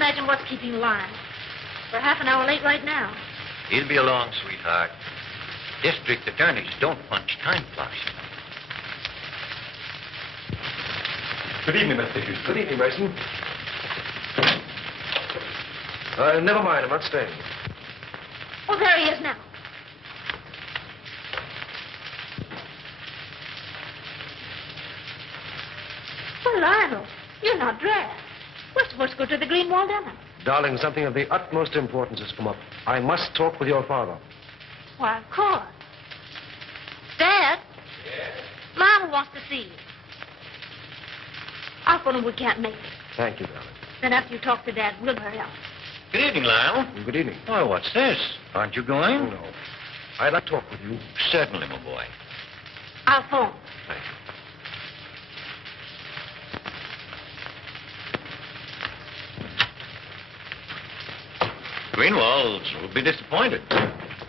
imagine what's keeping Lion. We're half an hour late right now. He'll be along, sweetheart. District attorneys don't punch time clocks. Good evening, Mr. Hughes. Good evening, Mason. Never mind. I'm not staying. Oh, there he is now. Well, Lionel, you're not dressed. We're supposed to go to the Greenwald dinner. Darling, something of the utmost importance has come up. I must talk with your father. Why, of course. Dad? Yes? Lionel wants to see you. I'll phone him we can't make it. Thank you, darling. Then after you talk to Dad, we'll hurry up. Good evening, Lyle. Good evening. Oh, what's this? Aren't you going? Oh, no. I'd like to talk with you. Certainly, my boy. I'll phone. Thank you. Greenwalds will be disappointed.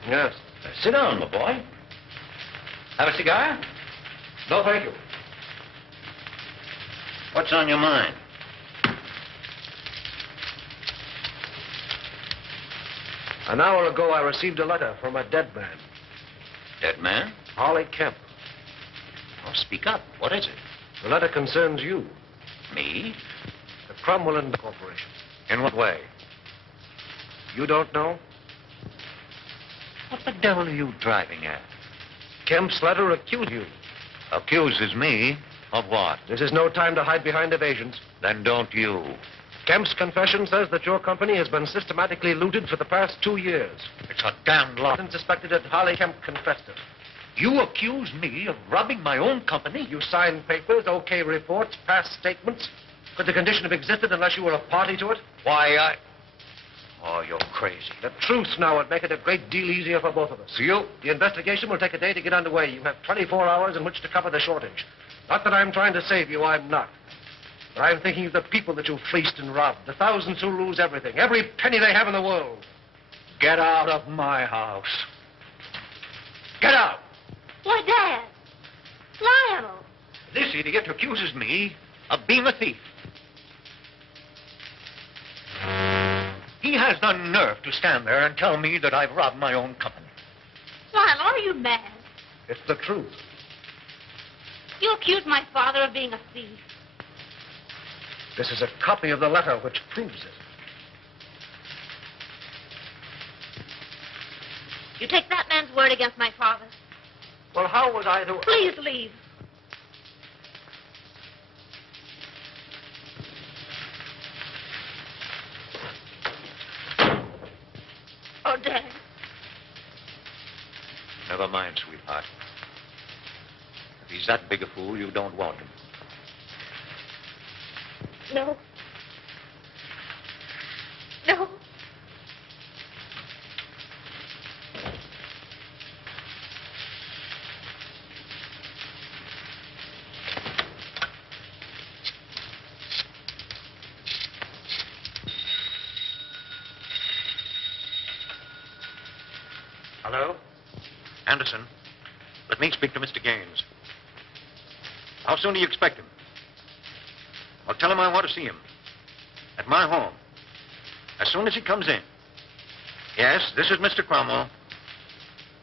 Yes. Sit down, my boy. Have a cigar? No, thank you. What's on your mind? An hour ago, I received a letter from a dead man. Dead man? Harley Kemp. Oh, speak up. What is it? The letter concerns you. Me? The Cromwell Corporation. In what way? You don't know? What the devil are you driving at? Kemp's letter accused you. Accuses me of what? This is no time to hide behind evasions. Then don't you. Kemp's confession says that your company has been systematically looted for the past 2 years. It's a damned lie. And suspected that Harley Kemp confessed it. You accuse me of robbing my own company? You signed papers, okay reports, past statements. Could the condition have existed unless you were a party to it? Why, Oh, you're crazy. The truth now would make it a great deal easier for both of us. The investigation will take a day to get underway. You have 24 hours in which to cover the shortage. Not that I'm trying to save you, I'm not. But I'm thinking of the people that you fleeced and robbed, the thousands who lose everything, every penny they have in the world. Get out of my house. Get out! Why, Dad. Lionel. This idiot accuses me of being a thief. He has the nerve to stand there and tell me that I've robbed my own company. Lionel, are you mad? It's the truth. You accuse my father of being a thief. This is a copy of the letter which proves it. You take that man's word against my father's. Well, how was I to... Please leave. Oh, Dad. Never mind, sweetheart. If he's that big a fool, you don't want him. No. No. Hello? Anderson, let me speak to Mr. Gaines. How soon do you expect him? Well, tell him I want to see him. At my home. As soon as he comes in. Yes, this is Mr. Cromwell.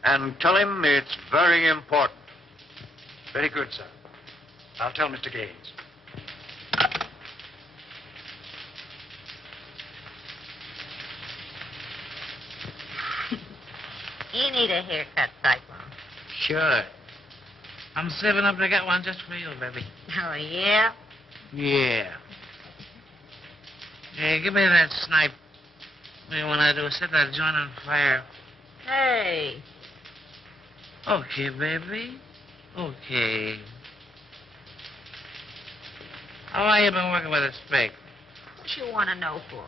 And tell him it's very important. Very good, sir. I'll tell Mr. Gaines. You need a haircut, Cyclone. Sure. I'm saving up to get one just for you, baby. Oh, yeah? Yeah. Hey, give me that snipe. What do you want to do? Set that joint on fire. Hey. Okay, baby. Okay. How long you been working with a spake? What you want to know for?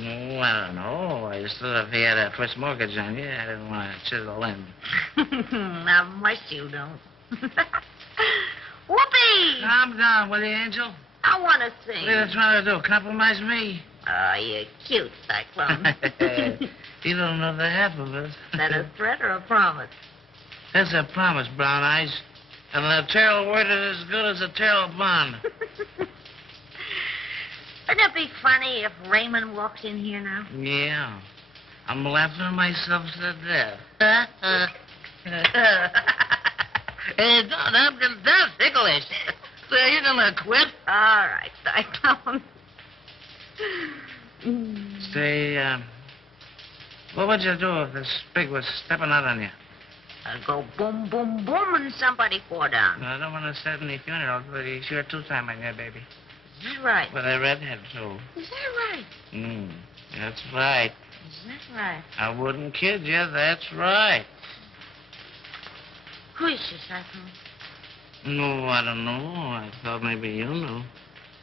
Oh, I don't know. I just thought if he had a first mortgage on you, I didn't want to chisel in. Not much you don't. Whoopee! Calm down, will you, Angel? I want to sing. What are you trying to do? Compromise me? Oh, you're cute, Cyclone. You don't know the half of it. That a threat or a promise? That's a promise, Brown Eyes. And the tail word is as good as a tail bond. Wouldn't it be funny if Raymond walked in here now? Yeah. I'm laughing myself to death. Hey, that's ticklish. Say, you gonna quit? All right, Cyclone. Say, what would you do if this pig was stepping out on you? I'd go boom, boom, boom, and somebody fall down. No, I don't want to set any funerals, but he's sure two-time on you, baby. Is that right? With a redhead, too. Is that right? That's right. Is that right? I wouldn't kid you. That's right. Who is she, Cyclone? No, I don't know. I thought maybe you knew.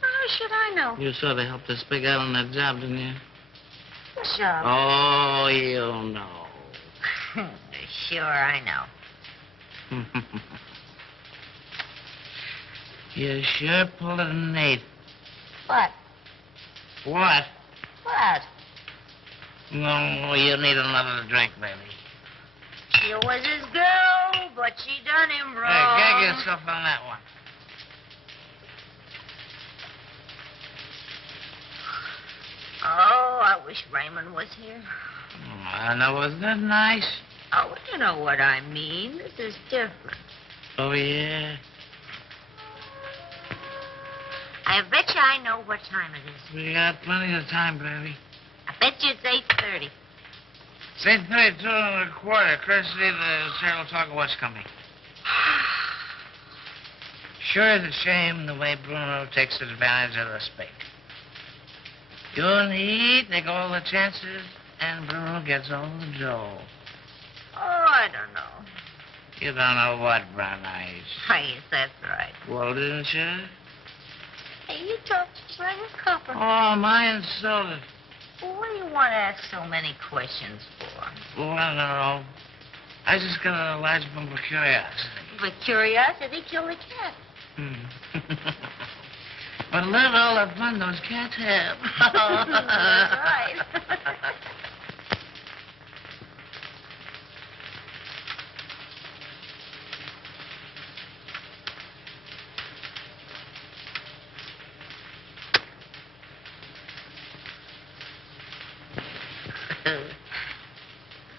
How should I know? You sort of helped us pig out on that job, didn't you? What job? Oh, you know. Sure, I know. You sure pulled a Nate. What? What? What? No, you need another drink, baby. She was his girl, but she done him wrong. Hey, gag yourself on that one. Oh, I wish Raymond was here. And that was that nice? Oh, you know what I mean. This is different. Oh, yeah? I bet you I know what time it is. We got plenty of time, baby. I bet you it's 8:30. It's 8:32 and a quarter. Courtesy of the Serial Talk of What's Coming. Sure is a shame the way Bruno takes advantage of the spake. You and he take all the chances, and Bruno gets all the dough. Oh, I don't know. You don't know what, Brown Eyes. Yes, that's right. Well, didn't you? Hey, you talk just like a copper. Oh, am I insulted? Well, what do you want to ask so many questions for? Well, I don't know. I just got a large bump of curiosity. For curiosity, kill the cat. But look at all the fun those cats have. That's right.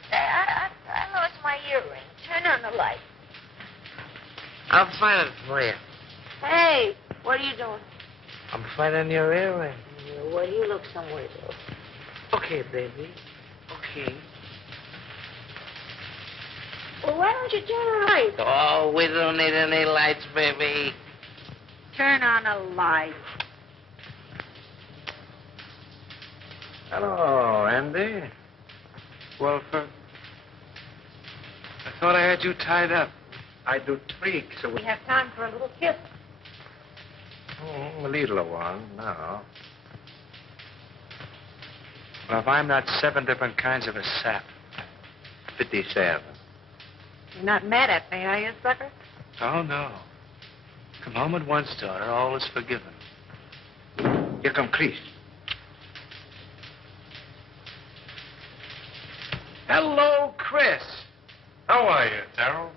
I lost my earring. Turn on the light. I'll find it for you. Hey, what are you doing? I'm finding your earring. Well, you look somewhere else. Okay, baby. Okay. Well, why don't you turn the light? Oh, we don't need any lights, baby. Turn on a light. Hello, Andy. Wilford. I thought I had you tied up. I do tweak, so We have time for a little kiss. a little one, no. Well, if I'm not 7 different kinds of a sap. 57. You're not mad at me, are you, sucker? Oh, no. Come home at once, daughter. All is forgiven. Here come Chris. Hello, Chris. How are you, Darrell?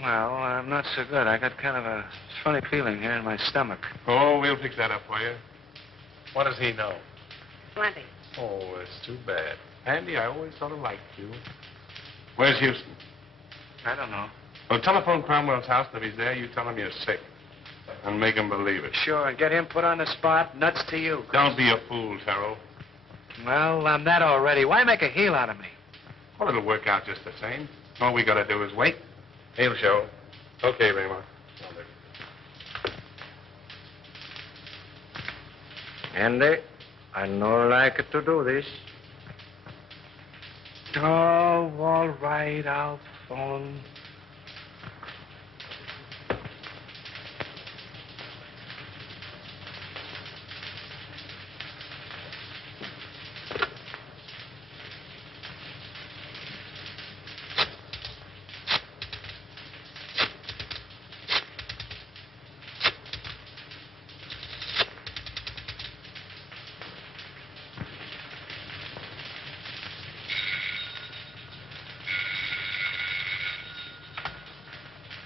Well, I'm not so good. I got kind of a funny feeling here in my stomach. Oh, we'll fix that up for you. What does he know? Plenty. Oh, it's too bad. Andy, I always sort of liked you. Where's Houston? I don't know. Well, telephone Cromwell's house, and if he's there, you tell him you're sick. And make him believe it. Sure, and get him put on the spot. Nuts to you. Chris. Don't be a fool, Terrell. Well, I'm that already. Why make a heel out of me? Well, it'll work out just the same. All we gotta do is wait. He'll show. Okay, Raymond. Andy, I no like to do this. Oh, all right, I'll phone.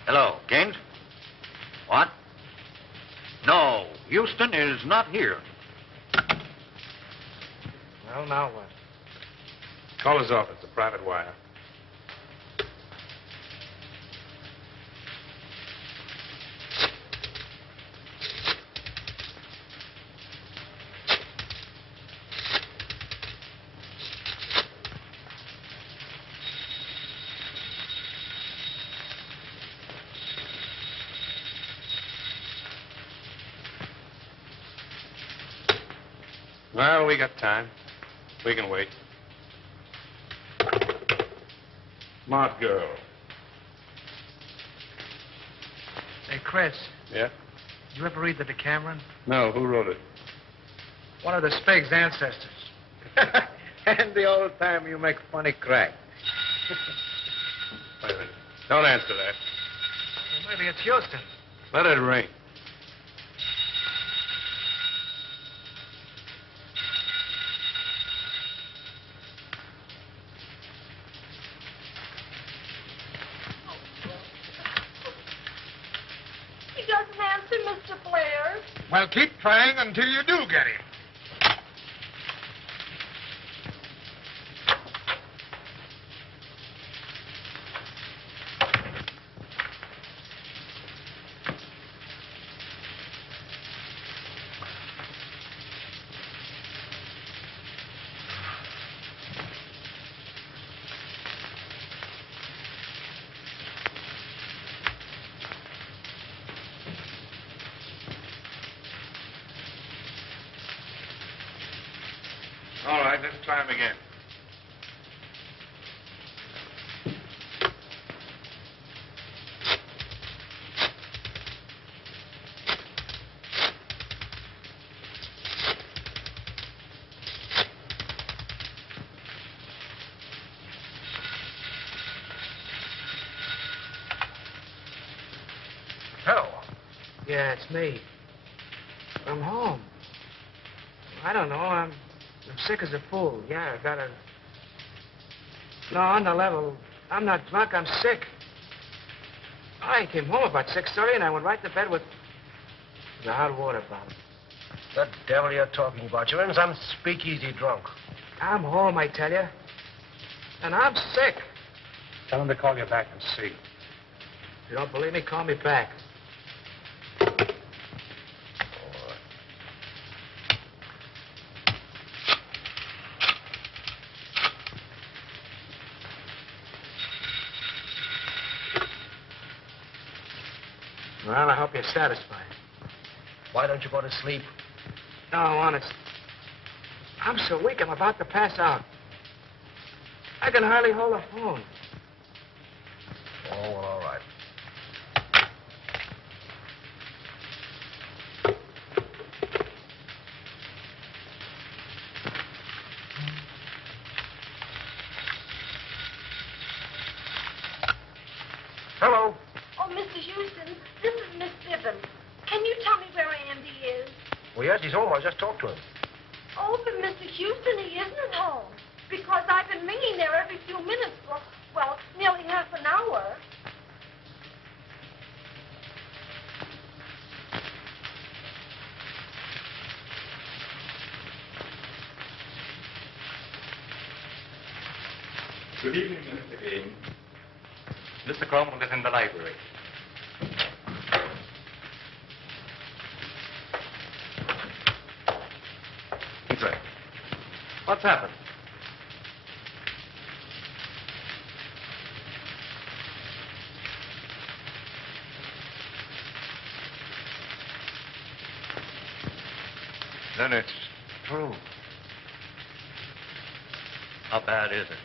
Hello, Gaines? What? No, Houston is not here. Well, now what? Call his office, a private wire. Well, we got time. We can wait. Smart girl. Hey, Chris, Yeah? did you ever read the Decameron? No, who wrote it? One of the Spig's ancestors. And the old time you make funny crack. Wait a minute. Don't answer that. Well, maybe it's Houston. Let it ring. He doesn't answer, Mr. Blair. Well, keep trying until you do get him. All right, let's try him again. Hello. Yeah, it's me. I'm home. I don't know. I'm sick as a fool. Yeah, I got a... No, on the level. I'm not drunk. I'm sick. I came home about 6:30 and I went right to bed with the hot water bottle. The devil you're talking about. You're in some speakeasy drunk. I'm home, I tell you. And I'm sick. Tell him to call you back and see. If you don't believe me, call me back. Well, I hope you're satisfied. Why don't you go to sleep? No, honest. I'm so weak, I'm about to pass out. I can hardly hold a phone. Oh, well, all right. Hello. Oh, Mr. Houston, this is Miss Bibbin. Can you tell me where Andy is? Well, yes, he's home. I just talked to him. Oh, but Mr. Houston, he isn't home. Because I've been ringing there every few minutes for, well, nearly half an hour. Good evening, Mr. Kane. Mr. Cromwell is in the library. Inside. What's happened? Then it's true. How bad is it?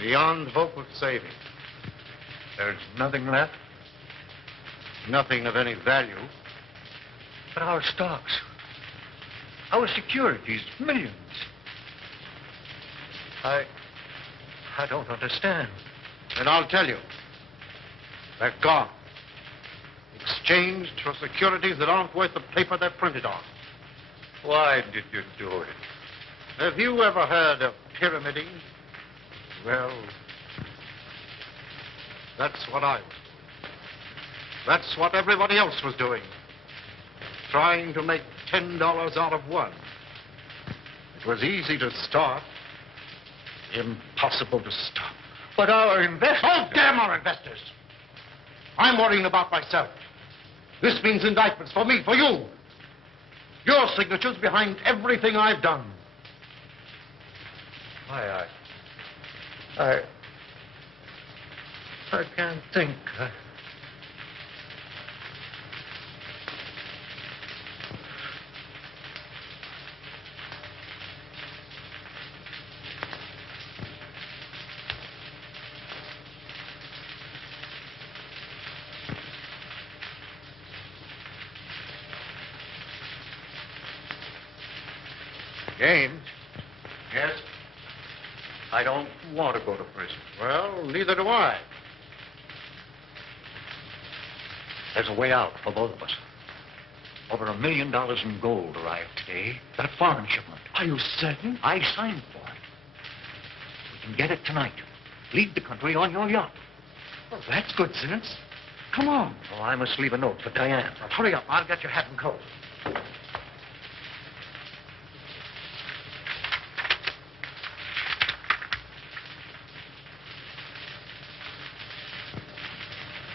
Beyond hope of saving. There's nothing left? Nothing of any value. But our stocks, our securities, millions. I don't understand. And I'll tell you. They're gone. Exchanged for securities that aren't worth the paper they're printed on. Why did you do it? Have you ever heard of pyramiding? Well, that's what I was doing. That's what everybody else was doing. Trying to make $10 out of one. It was easy to start, impossible to stop. But our investors... Oh, damn our investors! I'm worrying about myself. This means indictments for me, for you. Your signature's behind everything I've done. I can't think. James, Yes? I don't want to go to prison. Well, neither do I. There's a way out for both of us. Over $1 million in gold arrived today. That foreign shipment. Are you certain? I signed for it. We can get it tonight. Leave the country on your yacht. Well, that's good sense. Come on. Oh, I must leave a note for Diane. Now, hurry up. I'll get your hat and coat.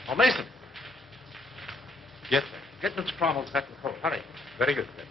Oh, Mason. Yes, sir. Get Mr. Cromwell's hat and coat. Hurry. Very good, sir.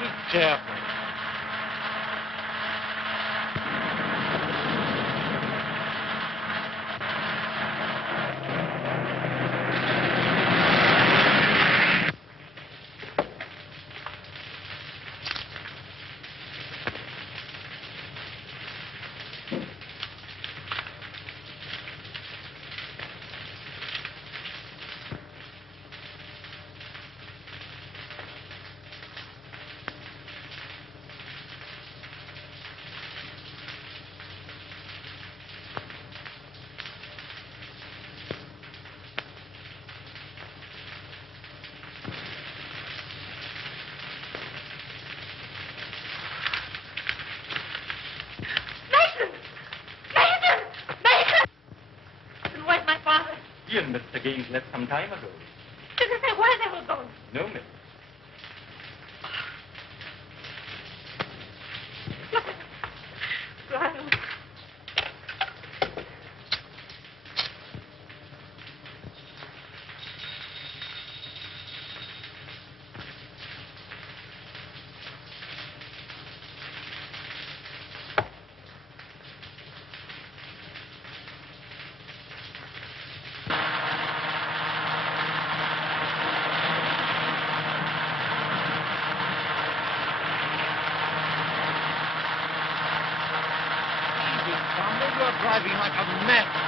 Be careful. Where's my father? You and Mr. Gaines left some time ago. Did they say where they were going? No, miss. Brian. You're driving like a mess.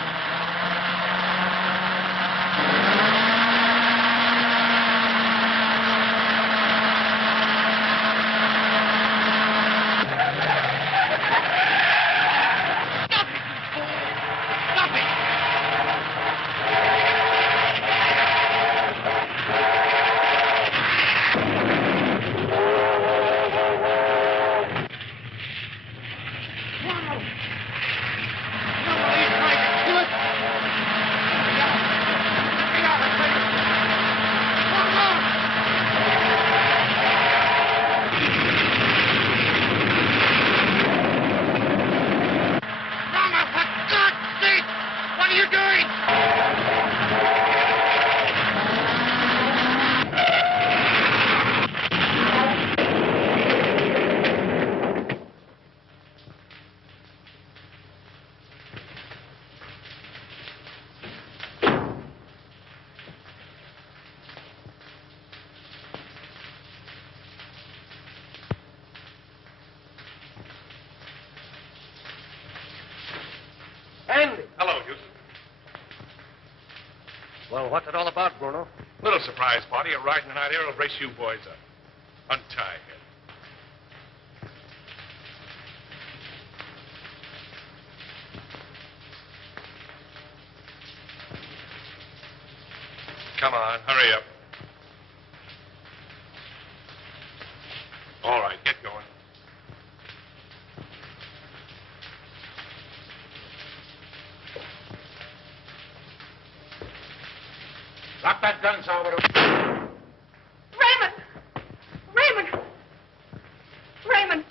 Andy. Hello, Houston. Well, what's it all about, Bruno? Little surprise party. A ride in the night here will brace you boys up. Untie him. Come on, hurry up. All right, get going. Drop that gun, Salvador. Raymond! Raymond! Raymond!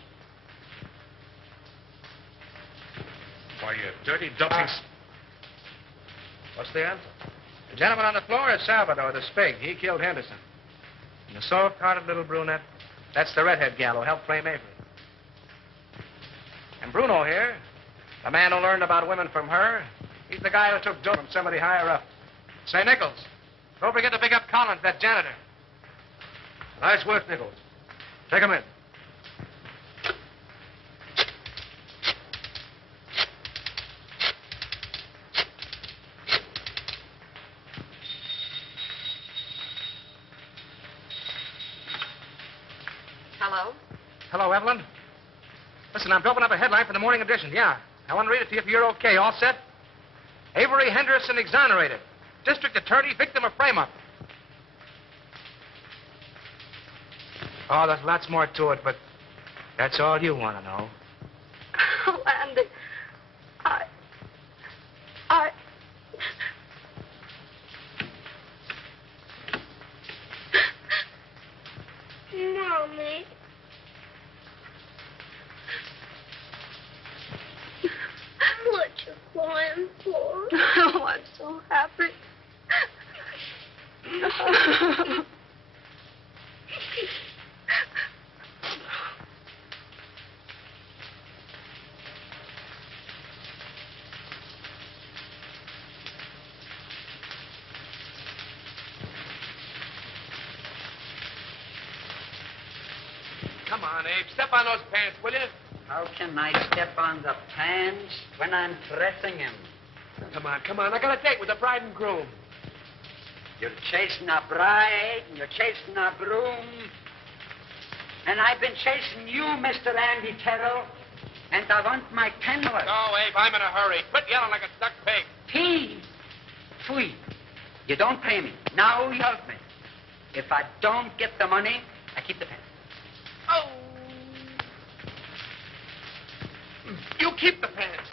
Why, you dirty, dumping... What's the answer? The gentleman on the floor is Salvador, the Spig. He killed Henderson. And the soft-hearted little brunette, that's the redhead gal who helped frame Avery. And Bruno here, the man who learned about women from her, he's the guy who took dough from somebody higher up. Say, Nichols, don't forget to pick up Collins, that janitor. Nice work, Nichols. Take him in. Hello? Hello, Evelyn. Listen, I'm doping up a headline for the morning edition. Yeah. I want to read it to you if you're okay. All set? Avery Henderson exonerated. District attorney, victim of frame-up. Oh, there's lots more to it, but that's all you want to know. Oh, Andy. Mommy. What you crying for? Oh, I'm so happy. Come on, Abe. Step on those pants, will you? How can I step on the pants when I'm pressing him? Come on. I got a date with the bride and groom. You're chasing a bride, and you're chasing a groom. And I've been chasing you, Mr. Andy Terrell. And I want my penworth. No, Abe, I'm in a hurry. Quit yelling like a stuck pig. Please. Sweet. You don't pay me. Now you help me. If I don't get the money, I keep the pen. Oh! You keep the pants.